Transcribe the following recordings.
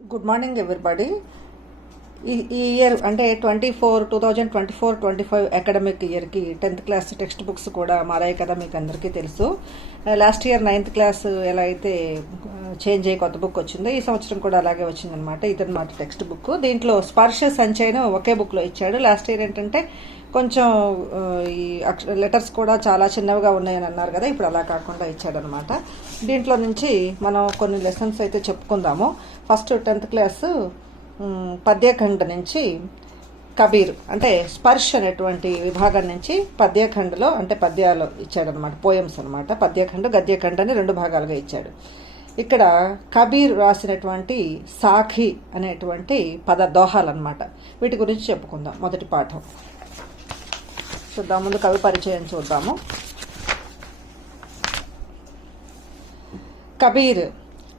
Good morning everybody. ఈ year అంటే 2024-25 academic ఇయర్కి 10th క్లాస్ టెక్స్ట్ బుక్స్ కూడా మారాయి కదా, మీకు అందరికీ తెలుసు. లాస్ట్ ఇయర్ 9th క్లాస్ ఎలా అయితే చేంజ్ అయ్యి కొత్త బుక్ వచ్చిందో, ఈ సంవత్సరం కూడా అలాగే వచ్చిందనమాట. ఇదన్నమాట టెక్స్ట్ బుక్. దీంట్లో స్పర్శ సంచయనం ఒకే బుక్లో ఇచ్చాడు. లాస్ట్ ఇయర్ ఏంటంటే కొంచెం ఈ లెటర్స్ కూడా చాలా చిన్నవిగా ఉన్నాయని అన్నారు కదా, ఇప్పుడు అలా కాకుండా ఇచ్చాడనమాట. దీంట్లో నుంచి మనం కొన్ని లెసన్స్ అయితే చెప్పుకుందాము. ఫస్ట్ 10th క్లాసు పద్యఖండ నుంచి కబీర్ అంటే స్పర్శ అనేటువంటి విభాగం నుంచి పద్యఖండలో అంటే పద్యాలు ఇచ్చాడనమాట, పోయమ్స్ అనమాట. పద్యఖండ గద్యఖండ అని 2 భాగాలుగా ఇచ్చాడు. ఇక్కడ కబీర్ రాసినటువంటి సాఖి అనేటువంటి పద దోహాలు అనమాట. వీటి గురించి చెప్పుకుందాం. మొదటి పాఠం చూద్దాం. ముందు కవి పరిచయం చూద్దాము.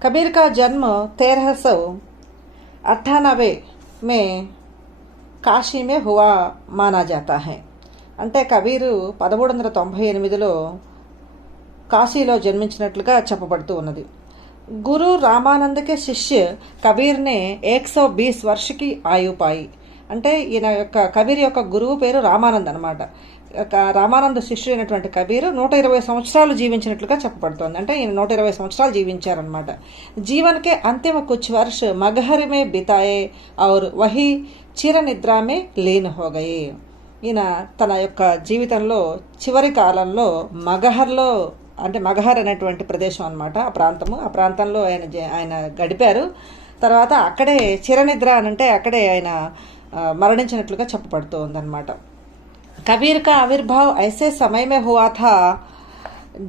कबीर का जन्म 1398 में కాశీ మే హువా మానా జాతా హై. అంటే కబీరు 1398లో కాశీలో జన్మించినట్లుగా చెప్పబడుతూ ఉన్నది. గురు రామానందకే శిష్య కబీర్నే 120 వర్షకి ఆయు పాయి. అంటే ఈయన యొక్క కబీర్ యొక్క గురువు పేరు రామానంద్ అనమాట. రామానంద శిష్యుడు అయినటువంటి కబీరు 120 సంవత్సరాలు జీవించినట్లుగా చెప్పబడుతోంది. అంటే ఈయన 120 సంవత్సరాలు జీవించారనమాట. జీవన్కే అంతిమ కుచ్ వర్ష మగహర్ మే బితాయే ఔర్ వహీ చిర నిద్రా మే లీన్ హో గయే. ఈయన తన యొక్క జీవితంలో చివరి కాలంలో మగహర్లో, అంటే మగహర్ అనేటువంటి ప్రదేశం అనమాట, ఆ ప్రాంతంలో ఆయన గడిపారు. తర్వాత అక్కడే చిరనిద్ర అంటే అక్కడే ఆయన మరణించినట్లుగా చెప్పబడుతూ ఉందన్నమాట. कबीर का आविर्भाव ऐसे समय में हुआ था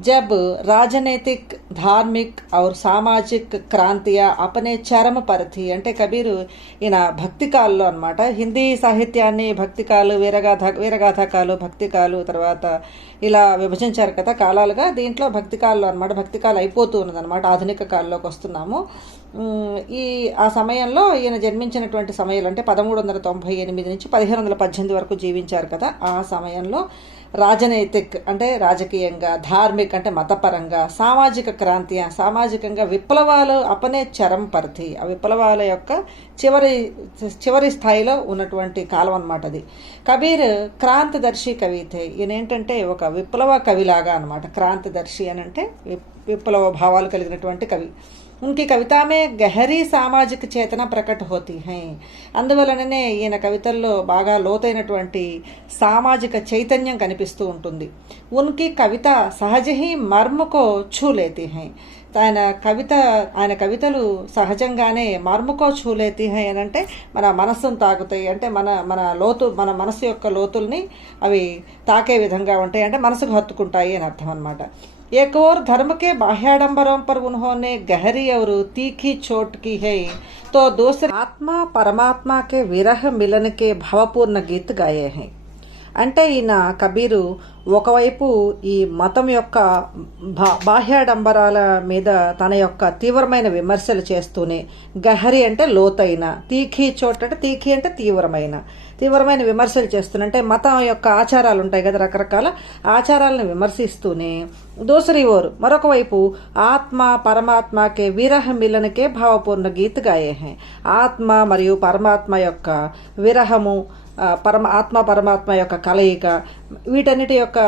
जब राजनीतिक, धार्मिक और सामाजिक क्रांतियाँ अपने चरम पर थी. అంటే కబీరు ఈయన భక్తికాల్లో అనమాట. హిందీ సాహిత్యాన్ని భక్తికాలు, వీరగాథకాలు, భక్తికాలు తర్వాత ఇలా విభజించారు కదా కాలాలుగా. దీంట్లో భక్తికాల్లో అనమాట. భక్తికాలు అయిపోతూ ఉన్నదనమాట, ఆధునిక కాలంలోకి వస్తున్నాము. ఆ సమయంలో ఈయన జన్మించినటువంటి సమయంలో అంటే 1398 నుంచి 1518 వరకు జీవించారు కదా. ఆ సమయంలో రాజనైతిక్ అంటే రాజకీయంగా, ధార్మిక్ అంటే మతపరంగా, సామాజిక క్రాంతి సామాజికంగా విప్లవాలు అపనే చరం పరిధి, ఆ విప్లవాల యొక్క చివరి స్థాయిలో ఉన్నటువంటి కాలం అనమాట అది. కబీర్ క్రాంతిదర్శి కవితే. ఈయన ఏంటంటే ఒక విప్లవ కవిలాగా అనమాట. క్రాంతిదర్శి అని అంటే విప్లవ భావాలు కలిగినటువంటి కవి. उनकी कविता में गहरी సామాజిక చేతన ప్రకట్ హోతీ హై. అందువలననే ఈయన కవితల్లో బాగా లోతైనటువంటి సామాజిక చైతన్యం కనిపిస్తూ ఉంటుంది. ఉన్కి కవిత సహజ హీ మర్మకో ఛూ లేతీ హై. ఆయన కవితలు సహజంగానే మర్మకో ఛూ లేతీ హై అని అంటే మన మనస్సును తాకుతాయి. అంటే మన మనసు యొక్క లోతుల్ని అవి తాకే విధంగా ఉంటాయి, అంటే మనసుకు హత్తుకుంటాయి అని అర్థం అనమాట. एक और धर्म के बाह्याडंबरों पर उन्होंने गहरी और तीखी चोट की है, तो दूसरे आत्मा परमात्मा के विरह मिलन के भावपूर्ण गीत गाए हैं. అంటే ఈయన కబీరు ఒకవైపు ఈ మతం యొక్క బాహ్యాడంబరాల మీద తన యొక్క తీవ్రమైన విమర్శలు చేస్తూనే, గహరి అంటే లోతైన, తీఖీ చోట్ అంటే తీఖీ అంటే తీవ్రమైన విమర్శలు చేస్తూనే, అంటే మతం యొక్క ఆచారాలు ఉంటాయి కదా, రకరకాల ఆచారాలను విమర్శిస్తూనే, దూసరి ఓరు మరొక వైపు ఆత్మ పరమాత్మకే విరహ మిలనకే భావపూర్ణ గీత్ గాయే హై. ఆత్మ మరియు పరమాత్మ యొక్క విరహము, ఆత్మ పరమాత్మ యొక్క కలయిక, వీటన్నిటి యొక్క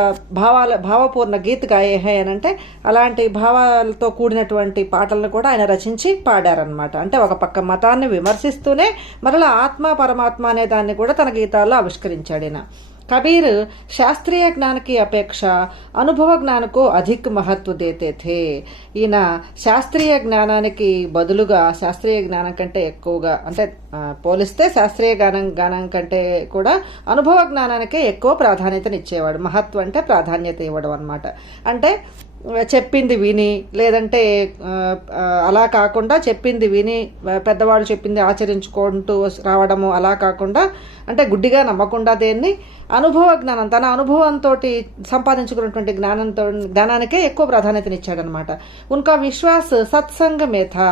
భావపూర్ణ గీత్ గాయే హై అని అంటే అలాంటి భావాలతో కూడినటువంటి పాటలను కూడా ఆయన రచించి పాడారనమాట. అంటే ఒక పక్క మతాన్ని విమర్శిస్తూనే మరలా ఆత్మ పరమాత్మ అనే దాన్ని కూడా తన గీతాల్లో ఆవిష్కరించాడు ఈయన. कबीर శాస్త్రీయ జ్ఞాన की अपेक्षा అనుభవ జ్ఞానకు అధిక మహత్వ దేతే థే. ఈయన శాస్త్రీయ జ్ఞానానికి బదులుగా, శాస్త్రీయ జ్ఞానం కంటే ఎక్కువగా అంటే పోలిస్తే శాస్త్రీయ జ్ఞానం కంటే కూడా అనుభవ జ్ఞానానికే ఎక్కువ ప్రాధాన్యతనిచ్చేవాడు. మహత్వం అంటే ప్రాధాన్యత ఇవ్వడం అనమాట. అంటే చెప్పింది విని, లేదంటే అలా కాకుండా చెప్పింది విని పెద్దవాళ్ళు చెప్పింది ఆచరించుకుంటూ రావడము, అలా కాకుండా అంటే గుడ్డిగా నమ్మకుండా దేన్ని అనుభవ జ్ఞానం, తన అనుభవంతో సంపాదించుకున్నటువంటి జ్ఞానానికే ఎక్కువ ప్రాధాన్యతనిచ్చాడనమాట. ఉన్కా విశ్వాస్ సత్సంగమే థా.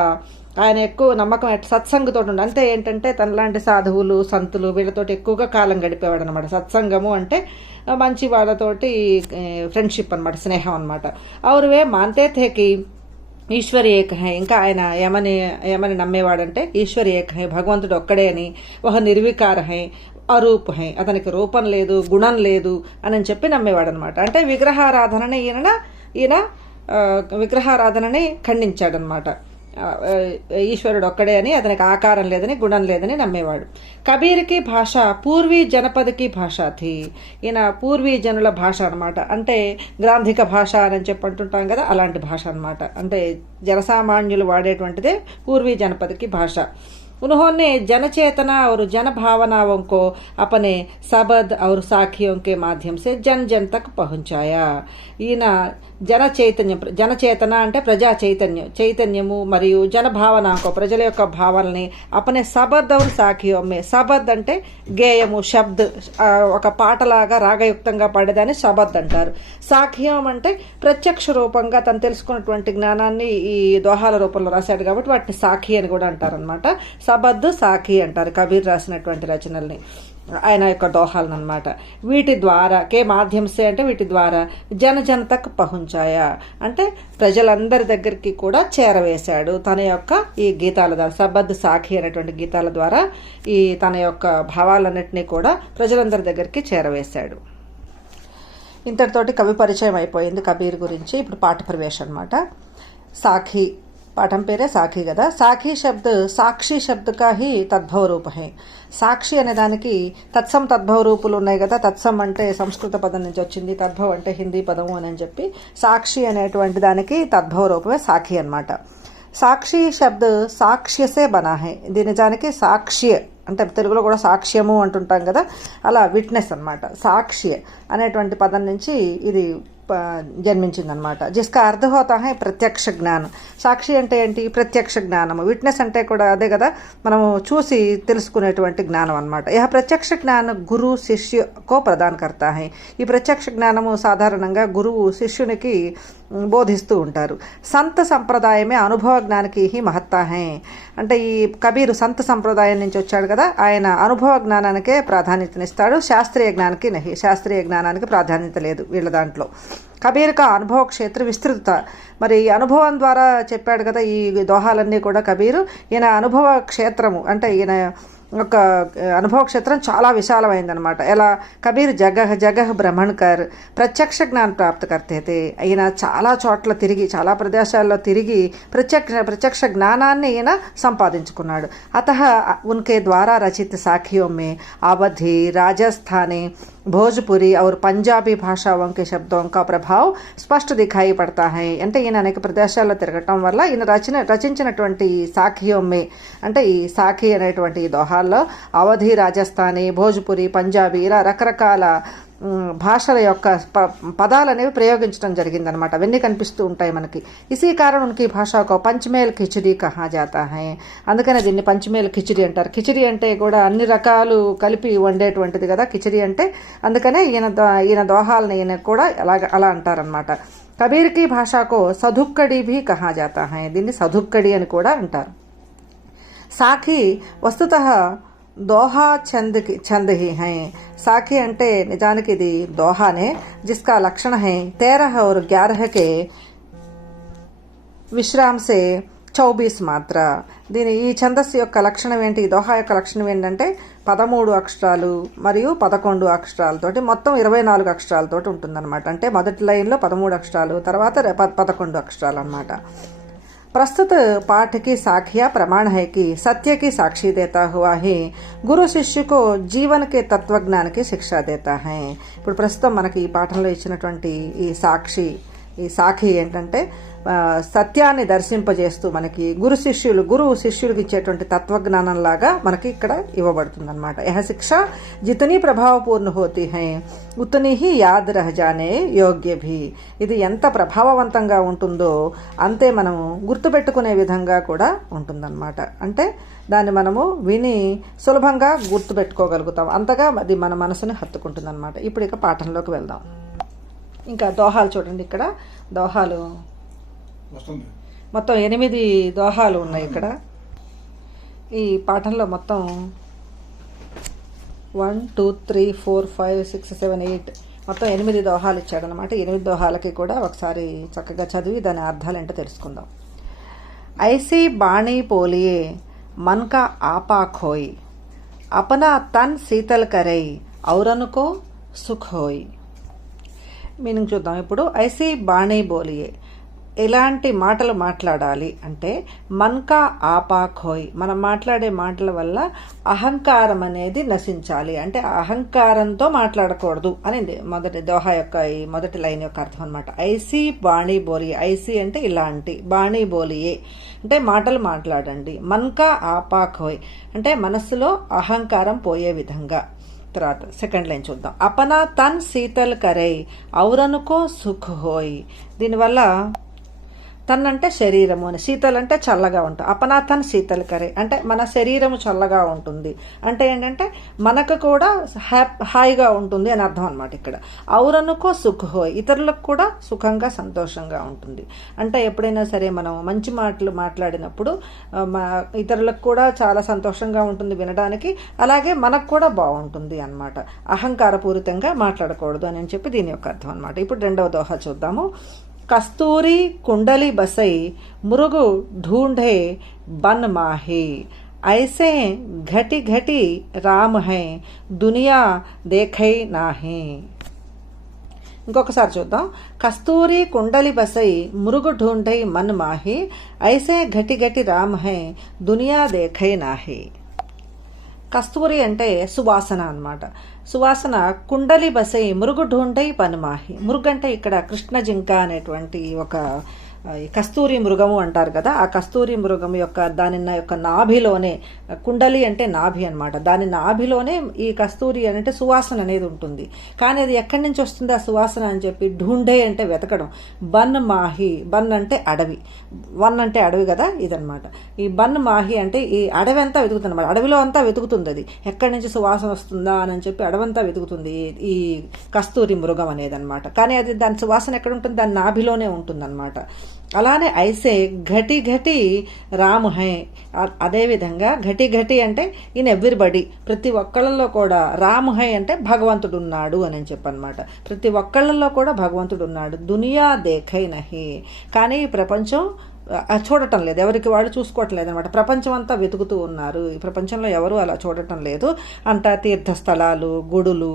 ఆయన ఎక్కువ నమ్మకం సత్సంగతో ఉండి, అంటే ఏంటంటే తనలాంటి సాధువులు, సంతులు వీళ్ళతోటి ఎక్కువగా కాలం గడిపేవాడు అనమాట. సత్సంగము అంటే మంచి వాళ్ళతోటి ఫ్రెండ్షిప్ అనమాట, స్నేహం అనమాట. और वे मानते थे कि ఈశ్వర్ ఏక హై, ఇంకా ఆయన ఏమని నమ్మేవాడంటే ఈశ్వర్ ఏక హై, భగవంతుడు ఒక్కడే అని, ఒక నిర్వికార హై, అరూప్ హై, అతనికి రూపం లేదు, గుణం లేదు అని చెప్పి నమ్మేవాడు అనమాట. అంటే విగ్రహారాధనని ఈయన విగ్రహారాధనని ఖండించాడనమాట. ఈశ్వరుడు ఒక్కడే అని, అతనికి ఆకారం లేదని, గుణం లేదని నమ్మేవాడు. కబీర్కి భాష పూర్వీ జనపదకి భాష థీ, ఈయన పూర్వీ జనుల భాష అనమాట. అంటే గ్రాంధిక భాష అని చెప్పి అంటుంటాం కదా, అలాంటి భాష అనమాట. అంటే జనసామాన్యులు వాడేటువంటిదే పూర్వీ జనపదకి భాష. उन्होंने जनचेतना और जन भावनाओं को अपने सबद और साखियों के माध्यम से जन जन तक पहुंचाया. ఈయన జనచేతన అంటే ప్రజా చైతన్యము మరియు జనభావనకు ప్రజల యొక్క భావనల్ని అపనే సబద్ ఔర్ సాఖియోం మే, సబద్ అంటే గేయము, శబ్ద్, ఒక పాటలాగా రాగయుక్తంగా పాడేదాన్ని సబద్ అంటారు. సాఖియం అంటే ప్రత్యక్ష రూపంగా తను తెలుసుకున్నటువంటి జ్ఞానాన్ని ఈ దోహాల రూపంలో రాశాడు కాబట్టి వాటిని సాఖి అని కూడా అంటారనమాట. సబద్, సాఖి అంటారు కబీర్ రాసినటువంటి రచనల్ని, ఆయన యొక్క దోహాలను అనమాట. వీటి ద్వారా కే మాధ్యంసే అంటే వీటి ద్వారా జన తక్ పహుంచాయా అంటే ప్రజలందరి దగ్గరికి కూడా చేరవేశాడు తన యొక్క ఈ గీతాల ద్వారా, సబద్ సాఖి అనేటువంటి గీతాల ద్వారా ఈ తన యొక్క భావాలన్నింటినీ కూడా ప్రజలందరి దగ్గరికి చేరవేశాడు. ఇంతటితోటి కవి పరిచయం అయిపోయింది కబీర్ గురించి. ఇప్పుడు పాఠ ప్రవేశం అనమాట. సాఖి పాఠం పేరే సాఖి కదా. సాఖి శబ్ద్ సాక్షి శబ్ద్ కా హీ తద్భవ రూప హై. సాక్షి అనే దానికి తత్సం తద్భవ రూపులు ఉన్నాయి కదా. తత్సం అంటే సంస్కృత పదం నుంచి వచ్చింది, తద్భవ్ అంటే హిందీ పదము అని చెప్పి సాక్షి అనేటువంటి దానికి తద్భవ రూపమే సాఖి అనమాట. సాక్షి శబ్ద్ సాక్ష్యసే బనా హై. ఇది నిజానికి సాక్ష్య అంటే తెలుగులో కూడా సాక్ష్యము అంటుంటాం కదా, అలా విట్నెస్ అనమాట. సాక్ష్య అనేటువంటి పదం నుంచి ఇది జన్మించిందనమాట. జిస్కా అర్థ హోతా హై ప్రత్యక్ష జ్ఞానం. సాక్షి అంటే ఏంటి? ప్రత్యక్ష జ్ఞానము. విట్నెస్ అంటే కూడా అదే కదా, మనము చూసి తెలుసుకునేటువంటి జ్ఞానం అనమాట. యహ ప్రత్యక్ష జ్ఞానం గురు శిష్యకో ప్రదాన్ కర్తా హై. ఈ ప్రత్యక్ష జ్ఞానము సాధారణంగా గురువు శిష్యునికి బోధిస్తూ ఉంటారు. సంత సంప్రదాయమే అనుభవ జ్ఞానికి హీ మహత్తా హై. అంటే ఈ కబీరు సంత సంప్రదాయం నుంచి వచ్చాడు కదా, ఆయన అనుభవ జ్ఞానానికే ప్రాధాన్యతనిస్తాడు, శాస్త్రీయ జ్ఞానానికి నహి. శాస్త్రీయ జ్ఞానానికి ప్రాధాన్యత లేదు వీళ్ళ దాంట్లో. కబీర్ కా అనుభవ క్షేత్ర విస్తృత. మరి అనుభవం ద్వారా చెప్పాడు కదా ఈ దోహాలన్నీ కూడా కబీరు. ఈయన అనుభవ క్షేత్రము అంటే ఈయన ఒక అనుభవ క్షేత్రం చాలా విశాలమైందనమాట. ఎలా? కబీర్ జగహ్ భ్రమణ్కర్ ప్రత్యక్ష జ్ఞాన ప్రాప్త కర్తే. ఈయన చాలా చోట్ల తిరిగి, చాలా ప్రదేశాల్లో తిరిగి ప్రత్యక్ష జ్ఞానాన్ని ఈయన సంపాదించుకున్నాడు. అతః ఉన్కే ద్వారా రచిత సాఖియోं में అవధి, రాజస్థానీ, భోజ్పురి और పంజాబీ భాషాओं के शब्दों का प्रभाव స్పష్ట దిఖాయి పడతా హై. అంటే ఈయన అనేక ప్రదేశాల్లో తిరగటం వల్ల ఈయన రచించినటువంటి సాఖియోं में అంటే ఈ సాఖి అనేటువంటి దోహాల్లో అవధి, రాజస్థానీ, భోజ్పురి, పంజాబీ ఇలా రకరకాల భాషల యొక్క పదాలు అనేవి ప్రయోగించడం జరిగిందనమాట. అవన్నీ కనిపిస్తూ ఉంటాయి మనకి. ఇసీ కారణం ఉనికి భాషకు పంచమేల్ కిచిడి కహా జాతా హై. అందుకనే దీన్ని పంచమేల్ కిచిడి అంటారు. కిచిడి అంటే కూడా అన్ని రకాలు కలిపి వండేటువంటిది కదా కిచిడి అంటే. అందుకనే ఈయన దోహాలని ఈయన కూడా అలా అంటారనమాట. కబీర్కి భాషకు సధుక్కడి భీ కహా జాతా హై. దీన్ని సధుక్కడి అని కూడా అంటారు. సాఖి వస్తుతః దోహా ఛంద్ హీ హై. సాఖి అంటే నిజానికి ఇది దోహానే. జిస్కా లక్షణ హై 13 और 11 के విశ్రామ్ సే 24 మాత్ర. దీని ఈ ఛందస్సు యొక్క లక్షణం ఏంటి? దోహా యొక్క లక్షణం ఏంటంటే 13 అక్షరాలు మరియు 11 అక్షరాలతోటి మొత్తం 24 అక్షరాలతోటి ఉంటుందన్నమాట. అంటే మొదటి లైన్లో 13 అక్షరాలు, తర్వాత 11 అక్షరాలు అన్నమాట. प्रस्तुत पाठ की साखिया प्रमाण है कि सत्य की साक्षी देता हुआ ही गुरु शिष्य को जीवन के तत्वज्ञान की शिक्षा देता है. ఇప్పుడు ప్రస్తుతం మనకి ఈ పాఠంలో ఇచ్చినటువంటి ఈ సాఖి ఏంటంటే సత్యాన్ని దర్శింపజేస్తూ మనకి గురువు శిష్యుడికి ఇచ్చేటువంటి తత్వజ్ఞానంలాగా మనకి ఇక్కడ ఇవ్వబడుతుంది అనమాట. యహ శిక్ష జితనీ ప్రభావపూర్ణ హోతీ హై ఉతనీ హీ యాద్ రహ జానే యోగ్య భీ. ఇది ఎంత ప్రభావవంతంగా ఉంటుందో అంతే మనము గుర్తుపెట్టుకునే విధంగా కూడా ఉంటుందన్నమాట. అంటే దాన్ని మనము విని సులభంగా గుర్తుపెట్టుకోగలుగుతాం, అంతగా అది మన మనసుని హత్తుకుంటుందన్నమాట. ఇప్పుడు ఇక పాఠంలోకి వెళ్దాం. ఇంకా దోహాలు చూడండి. ఇక్కడ దోహాలు మొత్తం 8 దోహాలు ఉన్నాయి ఇక్కడ. ఈ పాఠంలో మొత్తం 1 2 3 4 5 6 7 8 మొత్తం 8 దోహాలు ఇచ్చాడనమాట. 8 దోహాలకి కూడా ఒకసారి చక్కగా చదివి దాని అర్థాలు ఏంటో తెలుసుకుందాం. ఐసీ బాణీ పోలియే मन का आपा खोई अपना तन शीतल करई औरनुको सुख होई. మీనింగ్ చూద్దాం ఇప్పుడు. ఐసీ బాణీ బోలియే, ఎలాంటి మాటలు మాట్లాడాలి అంటే మన్కా ఆపా ఖోయ్, మనం మాట్లాడే మాటల వల్ల అహంకారం అనేది నశించాలి, అంటే అహంకారంతో మాట్లాడకూడదు అని మొదటి దోహా యొక్క ఈ మొదటి లైన్ యొక్క అర్థం అనమాట. ఐసీ బాణీ బోలియే, ఐసీ అంటే ఇలాంటి, బాణీ బోలియే అంటే మాటలు మాట్లాడండి, మన్కా ఆపా ఖోయ్ అంటే మనస్సులో అహంకారం పోయే విధంగా. తర్వాత సెకండ్ లైన్ చూద్దాం. అపనా తన్ శీతల్ కరై ఔరనుకో సుఖ్ హోయ్. దీనివల్ల తన్ అంటే శరీరము అని, శీతల్ అంటే చల్లగా ఉంటుంది. అపనా తన్ శీతల్ కరే అంటే మన శరీరము చల్లగా ఉంటుంది అంటే ఏంటంటే మనకు కూడా హాయిగా ఉంటుంది అని అర్థం అనమాట ఇక్కడ. ఔరనుకో సుఖ్ హోయ్, ఇతరులకు కూడా సుఖంగా సంతోషంగా ఉంటుంది. అంటే ఎప్పుడైనా సరే మనం మంచి మాటలు మాట్లాడినప్పుడు ఇతరులకు కూడా చాలా సంతోషంగా ఉంటుంది వినడానికి, అలాగే మనకు కూడా బాగుంటుంది అన్నమాట. అహంకారపూరితంగా మాట్లాడకూడదు అని చెప్పి దీని యొక్క అర్థం అనమాట. ఇప్పుడు రెండవ దోహా చూద్దాము. कस्तूरी कुंडली बसई मुरुगु ढूंढे बन माही ऐसे घटी घटी राम है दुनिया देखई नाही. ఇంకొకసారి చూద్దాం. కస్తూరి కుండలి బసై మురుగు ఢూంఢై మన్ మాహి ఐసే ఘటి ఘటి రామ్ హై దునియా దేఖై నాహి. కస్తూరి అంటే సువాసన అన్నమాట. సువాసన కుండలి బసై మురుగు ఢూంఢై పనిమాహి. మురుగు అంటే ఇక్కడ కృష్ణ జింక అనేటువంటి ఒక కస్తూరి మృగము అంటారు కదా, ఆ కస్తూరి మృగము యొక్క దాని యొక్క నాభిలోనే, కుండలి అంటే నాభి అనమాట, దాని నాభిలోనే ఈ కస్తూరి అంటే సువాసన అనేది ఉంటుంది. కానీ అది ఎక్కడి నుంచి వస్తుంది ఆ సువాసన అని చెప్పి ఢూంఢే అంటే వెతకడం, బన్ మాహి, బన్ అంటే అడవి, వన్ అంటే అడవి కదా ఇదనమాట. ఈ బన్ మాహి అంటే ఈ అడవి అంతా వెతుకుతుంది అనమాట, అడవిలో అంతా వెతుకుతుంది అది ఎక్కడి నుంచి సువాసన వస్తుందా అని చెప్పి అడవంతా వెతుకుతుంది ఈ కస్తూరి మృగం అనేది అనమాట. కానీ అది దాని సువాసన ఎక్కడ ఉంటుంది, దాని నాభిలోనే ఉంటుంది అనమాట. అలానే ఐసే ఘటి ఘటి రామ్ హై, అదేవిధంగా ఘటి ఘటి అంటే ఇన్ ఎవ్రీబడి, ప్రతి ఒక్కళ్ళలో కూడా రామ్ హై అంటే భగవంతుడు ఉన్నాడు అని చెప్పనమాట. ప్రతి ఒక్కళ్ళలో కూడా భగవంతుడు ఉన్నాడు. దునియా దేఖై నహి, కానీ ఈ ప్రపంచం చూడటం లేదు, ఎవరికి వాళ్ళు చూసుకోవటం లేదనమాట. ప్రపంచం అంతా వెతుకుతూ ఉన్నారు, ఈ ప్రపంచంలో ఎవరు అలా చూడటం లేదు. అంతా తీర్థస్థలాలు, గుడులు,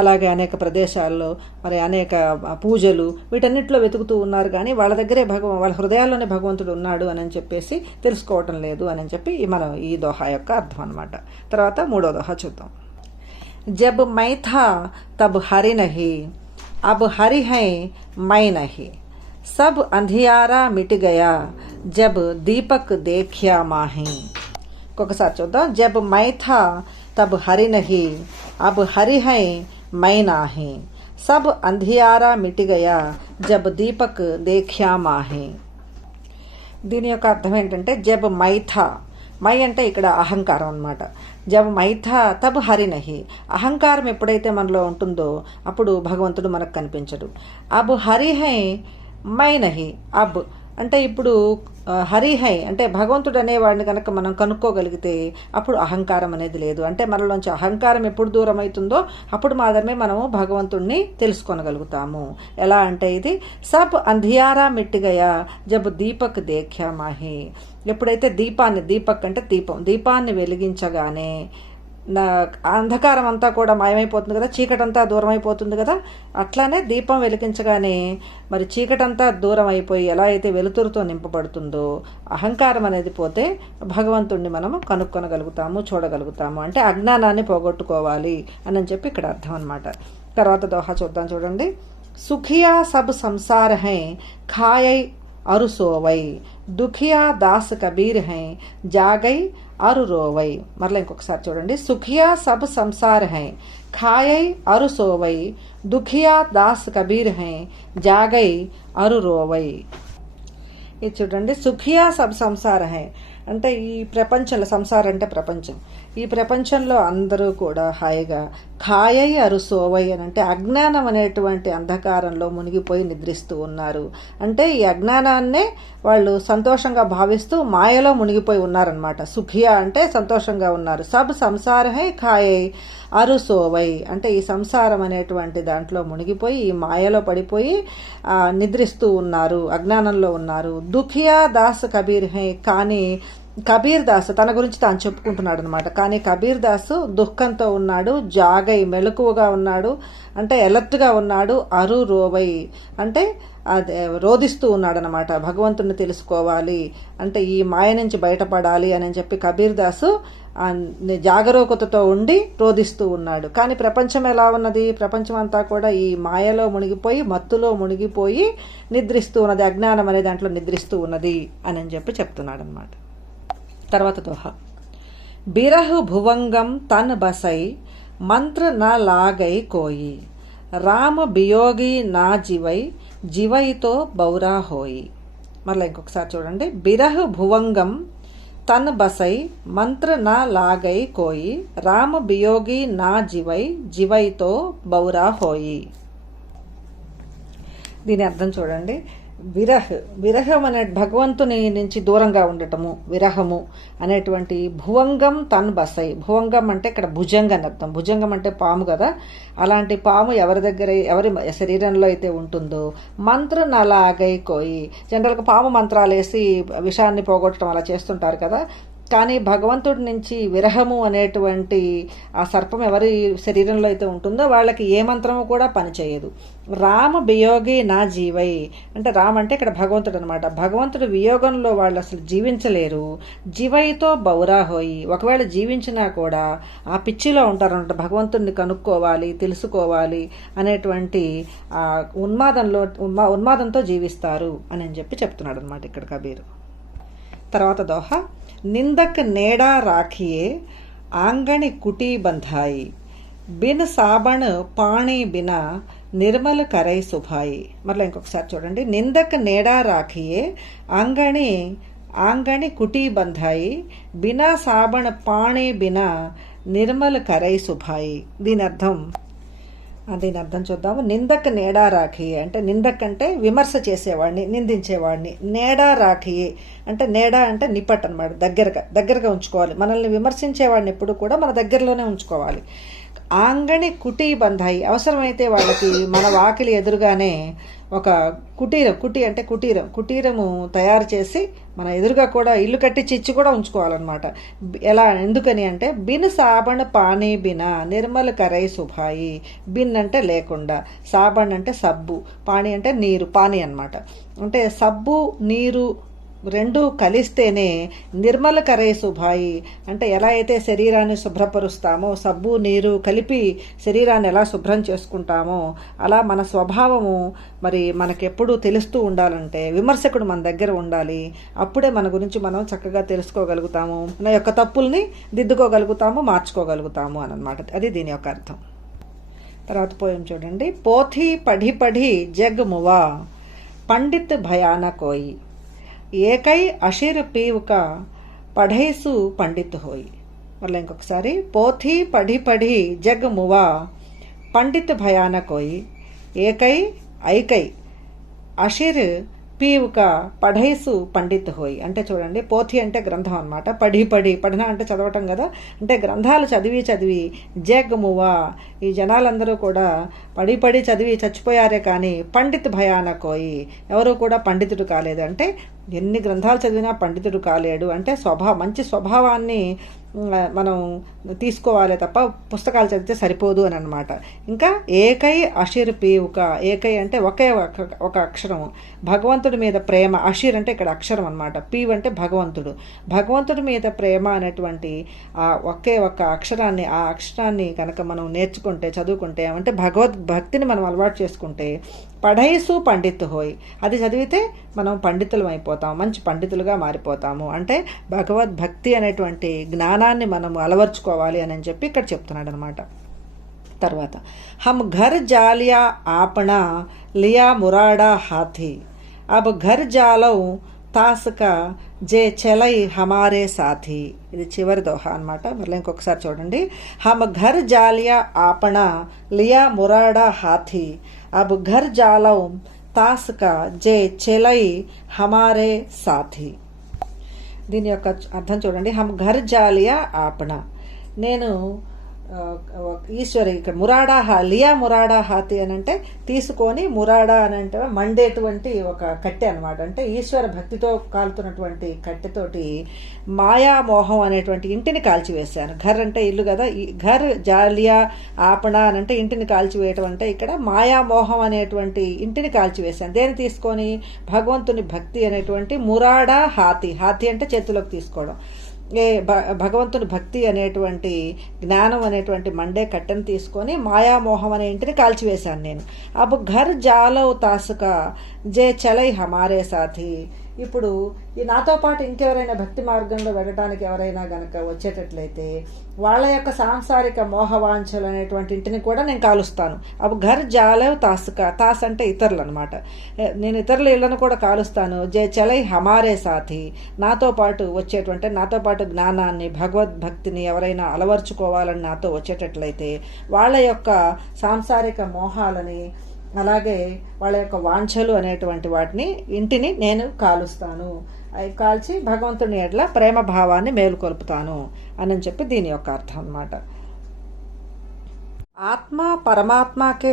అలాగే అనేక ప్రదేశాల్లో మరి అనేక పూజలు, వీటన్నిటిలో వెతుకుతూ ఉన్నారు, కానీ వాళ్ళ దగ్గరే వాళ్ళ హృదయాల్లోనే భగవంతుడు ఉన్నాడు అని చెప్పేసి తెలుసుకోవటం లేదు అని చెప్పి మనం ఈ దోహా యొక్క అర్థం అనమాట. తర్వాత మూడో దోహా చూద్దాం. జబ్ మై థా తబ్ హరి నహి అబ్ హరి హై మై నహి సబ్ అంధియారా మిట్ గయా జబ్ దీపక్ దేఖ్యా మాహి. ఇంకొకసారి చూద్దాం. జబ్ మై థా తబ్ హరి నహి అబ్ హరి హై మై నాహి సబ్ అంధియారా మిట్ గయా జబ్ దీపక్ దేఖ్యా మాహి. దీని యొక్క అర్థం ఏంటంటే జబ్ మైథా, మై అంటే ఇక్కడ అహంకారం అనమాట. జబ్ మైథా తబ్ హరి నహి, అహంకారం ఎప్పుడైతే మనలో ఉంటుందో అప్పుడు భగవంతుడు మనకు కనిపించడు. అబ్ హరి హై మై నహి, అబ్ అంటే ఇప్పుడు హరి హై అంటే భగవంతుడు అనేవాడిని కనుక మనం కనుక్కోగలిగితే అప్పుడు అహంకారం అనేది లేదు. అంటే మనలోంచి అహంకారం ఎప్పుడు దూరం అవుతుందో అప్పుడు మాత్రమే మనము భగవంతుడిని తెలుసుకోగలుగుతాము. ఎలా అంటే ఇది సబ్ అంధియారా మిట్ గయా జబ్ దీపక్ దేఖ్యా మాహి, ఎప్పుడైతే దీపక్ అంటే దీపాన్ని వెలిగించగానే నా అంధకారం అంతా కూడా మాయమైపోతుంది కదా, చీకటంతా దూరం అయిపోతుంది కదా, అట్లానే దీపం వెలిగించగానే మరి చీకటంతా దూరం అయిపోయి ఎలా అయితే వెలుతురుతో నింపబడుతుందో అహంకారం అనేది పోతే భగవంతుణ్ణి మనము కనుక్కొనగలుగుతాము, చూడగలుగుతాము. అంటే అజ్ఞానాన్ని పోగొట్టుకోవాలి అని చెప్పి ఇక్కడ అర్థం అనమాట. తర్వాత దోహా చూద్దాం చూడండి. సుఖియా సబ్ సంసార హై ఖాయై అరు సోవై దుఖియా దాస్ కబీర్ హై జాగై అరు రోవై. మరలా ఇంకొకసారి చూడండి. సుఖియా సబ్ సంసార్ హై ఖాయై అరు సోవై దుఖియా దాస్ కబీర్ హై జాగై అరు రోవై. ఇది చూడండి. సుఖియా సబ్ సంసార్ హై అంటే ఈ ప్రపంచంలో, సంసారం అంటే ప్రపంచం, ఈ ప్రపంచంలో అందరూ కూడా హాయిగా ఖాయై అరుసోవై అని అంటే అజ్ఞానం అనేటువంటి అంధకారంలో మునిగిపోయి నిద్రిస్తూ ఉన్నారు. అంటే ఈ అజ్ఞానాన్నే వాళ్ళు సంతోషంగా భావిస్తూ మాయలో మునిగిపోయి ఉన్నారనమాట. సుఖియా అంటే సంతోషంగా ఉన్నారు. సబ్ సంసారహై ఖాయై అరుసోవై అంటే ఈ సంసారం అనేటువంటి దాంట్లో మునిగిపోయి ఈ మాయలో పడిపోయి నిద్రిస్తూ ఉన్నారు, అజ్ఞానంలో ఉన్నారు. దుఖియా దాస్ కబీర్ హై కానీ కబీర్ దాస్ తన గురించి తాను చెప్పుకుంటున్నాడు అనమాట. కానీ కబీర్ దాసు దుఃఖంతో ఉన్నాడు, జాగై మెలకువగా ఉన్నాడు, అంటే ఎలర్ట్గా ఉన్నాడు. అరు రోవై అంటే అదే రోధిస్తూ ఉన్నాడు అనమాట. భగవంతుడిని తెలుసుకోవాలి అంటే ఈ మాయ నుంచి బయటపడాలి అని చెప్పి కబీర్ దాసు జాగరూకతతో ఉండి రోధిస్తూ ఉన్నాడు. కానీ ప్రపంచం ఎలా ఉన్నది? ప్రపంచం అంతా కూడా ఈ మాయలో మునిగిపోయి, మత్తులో మునిగిపోయి నిద్రిస్తూ ఉన్నది, అజ్ఞానం అనే దాంట్లో నిద్రిస్తూ ఉన్నది అని చెప్పి చెప్తున్నాడు అనమాట. తర్వాత దోహా. బిరహు భువంగం తన్ బసై మంత్ర నా లాగై కోయి రామ బియోగి నా జివై జివైతో బౌరా హోయి. మరలా ఇంకొకసారి చూడండి. బిరహు భువంగం తన్ బసై మంత్ర నా లాగై కోయి రామ బియోగి నా జివై జివైతో బౌరా హోయి. దీని అర్థం చూడండి. విరహం అనే భగవంతుని నుంచి దూరంగా ఉండటము, విరహము అనేటువంటి భువంగం తన్ బసై. భువంగం అంటే ఇక్కడ భుజంగం అని అర్థం. భుజంగం అంటే పాము కదా, అలాంటి పాము ఎవరి దగ్గర, ఎవరి శరీరంలో అయితే ఉంటుందో మంత్ర నలాగై కోయి. జనరల్గా పాము మంత్రాలు వేసి విషాన్ని పోగొట్టడం అలా చేస్తుంటారు కదా. కానీ భగవంతుడి నుంచి విరహము అనేటువంటి ఆ సర్పం ఎవరి శరీరంలో అయితే ఉంటుందో వాళ్ళకి ఏ మంత్రము కూడా పనిచేయదు. రామ వియోగి నా జీవై అంటే రామ్ అంటే ఇక్కడ భగవంతుడు అనమాట. భగవంతుడు వియోగంలో వాళ్ళు అసలు జీవించలేరు. జీవైతో బౌరా హోయి ఒకవేళ జీవించినా కూడా ఆ పిచ్చిలో ఉంటారన్నమాట. భగవంతుడిని కనుక్కోవాలి, తెలుసుకోవాలి అనేటువంటి ఉన్మాదంతో జీవిస్తారు అని చెప్పి చెప్తున్నాడు అనమాట ఇక్కడ కబీరు. తర్వాత దోహ. నిందక్ నేడా రాఖియే ఆంగణి కుటీ బంధాయి బిన్ సాబణ్ పాణి బిన నిర్మల్ కరై సుభాయి. మరలా ఇంకొకసారి చూడండి. నిందక్ నేడా రాఖియే ఆంగణి కుటీ బంధాయి బినా సాబణ్ పాణి బిన నిర్మల్ కరై సుభాయి. దీని అర్థం చూద్దాము. నిందక్ నేడా రాఖీ అంటే నిందక్ అంటే విమర్శ చేసేవాడిని, నిందించేవాడిని. నేడా రాఖీ అంటే నేడా అంటే నిపట్ అనమాట, దగ్గరగా ఉంచుకోవాలి. మనల్ని విమర్శించేవాడిని ఎప్పుడు కూడా మన దగ్గరలోనే ఉంచుకోవాలి. ఆంగణి కుటీ బంధాయి అవసరమైతే వాళ్ళకి మన వాకిలి ఎదురుగానే ఒక కుటీరము తయారు చేసి మన ఎదురుగా కూడా ఇల్లు కట్టించి ఇచ్చి కూడా ఉంచుకోవాలన్నమాట. ఎలా, ఎందుకని అంటే బిన్ సాబణ్ పానీ బిన నిర్మల్ కరై సుభాయి. బిన్ అంటే లేకుండా, సాబణ్ అంటే సబ్బు, పానీ అంటే నీరు, పానీ అన్నమాట. అంటే సబ్బు నీరు రెండు కలిస్తేనే నిర్మల కరై సుభాయి అంటే ఎలా అయితే శరీరాన్ని శుభ్రపరుస్తామో, సబ్బు నీరు కలిపి శరీరాన్ని ఎలా శుభ్రం చేసుకుంటామో అలా మన స్వభావము మరి మనకెప్పుడు తెలుస్తూ ఉండాలంటే విమర్శకుడు మన దగ్గర ఉండాలి. అప్పుడే మన గురించి మనం చక్కగా తెలుసుకోగలుగుతాము, మన యొక్క తప్పుల్ని దిద్దుకోగలుగుతాము, మార్చుకోగలుగుతాము అని అన్నమాట. అది దీని యొక్క అర్థం. తర్వాత పోయం చూడండి. పోథీ పఢి పఢి జగ్ మువా పండిత్ భయాన కోయి ఏకై అషిర్ పీవుక పఢైసు పండిత్ హోయి. మళ్ళీ ఇంకొకసారి. పోథీ పఢి పఢి జగ్ మువా పండిత్ భయాన కోయి ఐకై అషిర్ పీవుక పఢైసు పండిత్ హోయి. అంటే చూడండి, పోథి అంటే గ్రంథం అనమాట. పఠన అంటే చదవటం కదా. అంటే గ్రంథాలు చదివి జగ్ మువా ఈ జనాలందరూ కూడా పడి చదివి చచ్చిపోయారే కానీ పండిత్ భయాన కోయి ఎవరు కూడా పండితుడు కాలేదు. అంటే ఎన్ని గ్రంథాలు చదివినా పండితుడు కాలేడు. అంటే మంచి స్వభావాన్ని మనం తీసుకోవాలి తప్ప పుస్తకాలు చదివితే సరిపోదు అని అనమాట. ఇంకా ఏకై అషిర్ పీవుక, ఏకై అంటే ఒక అక్షరం, భగవంతుడి మీద ప్రేమ. అషిర్ అంటే ఇక్కడ అక్షరం అనమాట. పీవ్ అంటే భగవంతుడి మీద ప్రేమ అనేటువంటి ఆ ఒకే ఒక్క అక్షరాన్ని, ఆ అక్షరాన్ని కనుక మనం నేర్చుకుంటే, చదువుకుంటే, అంటే భగవద్భక్తిని మనం అలవాటు చేసుకుంటే పఢైసు పండిత్ హోయ్ అది చదివితే మనం పండితులం అయిపోతాం, మంచి పండితులుగా మారిపోతాము. అంటే భగవద్భక్తి అనేటువంటి జ్ఞానాన్ని మనం అలవర్చుకోవాలి అని చెప్పి ఇక్కడ చెప్తున్నాడు అనమాట. తర్వాత హమ్ ఘర్ జాలియా ఆపణ లియా మురాడా హాథీ అబ్ ఘర్ జాలౌ తాసుక జే చలై హమారే సాథీ. ఇది చివరి దోహ అనమాట. మళ్ళీ ఇంకొకసారి చూడండి. హమ్ ఘర్ జాలియా ఆపణ లియా మురాడా హాథీ అబ్ ఘర్ జాలౌ తాసుక జే చలై హమారే సాథీ. దీని యొక్క అర్థం చూడండి. హమ్ ఘర్ జాలియా ఆపణ, నేను ఈశ్వరి, ఇక్కడ మురాడా లియా మురాడా హాతి అని అంటే తీసుకొని, మురాడా అని అంటే మండేటువంటి ఒక కట్టె అనమాట. అంటే ఈశ్వర భక్తితో కాలుతున్నటువంటి కట్టెతోటి మాయామోహం అనేటువంటి ఇంటిని కాల్చివేశాను. ఘర్ అంటే ఇల్లు కదా, ఈ ఘర్ జాలియా ఆపణ అని అంటే ఇంటిని కాల్చివేయటం అంటే ఇక్కడ మాయామోహం అనేటువంటి ఇంటిని కాల్చివేశాను. దేన్ని తీసుకొని? భగవంతుని భక్తి అనేటువంటి మురాడా హాతి. హాతి అంటే చేతిలోకి తీసుకోవడం. భగవంతుని భక్తి అనేటువంటి జ్ఞానం అనేటువంటి మండే కట్టెను తీసుకొని మాయామోహం అనే ఇంటిని కాల్చివేశాను నేను. అబ్ ఘర్ జాలౌ తాసుక జే చలై హమారే సాథీ. ఇప్పుడు ఈ నాతో పాటు ఇంకెవరైనా భక్తి మార్గంలో వెళ్ళడానికి ఎవరైనా గనక వచ్చేటట్లయితే వాళ్ళ యొక్క సాంసారిక మోహవాంఛలు అనేటువంటి ఇంటిని కూడా నేను కాలుస్తాను. అప్పుడు ఘర్ జాలవ్ తాసుక, తాస్ అంటే ఇతరులు అనమాట. నేను ఇతరుల ఇళ్లను కూడా కాలుస్తాను. జే చలై హమారే సాథీ, నాతో పాటు వచ్చేటువంటి, నాతో పాటు జ్ఞానాన్ని భగవద్భక్తిని ఎవరైనా అలవర్చుకోవాలని నాతో వచ్చేటట్లయితే వాళ్ళ యొక్క సాంసారిక మోహాలని, అలాగే వాళ్ళ యొక్క వాంఛలు అనేటువంటి వాటిని, ఇంటిని నేను కాలుస్తాను. అవి కాల్చి భగవంతుని ఎడ్ల ప్రేమ భావాన్ని మేలుకొల్పుతాను అని చెప్పి దీని యొక్క అర్థం అన్నమాట. ఆత్మ పరమాత్మకే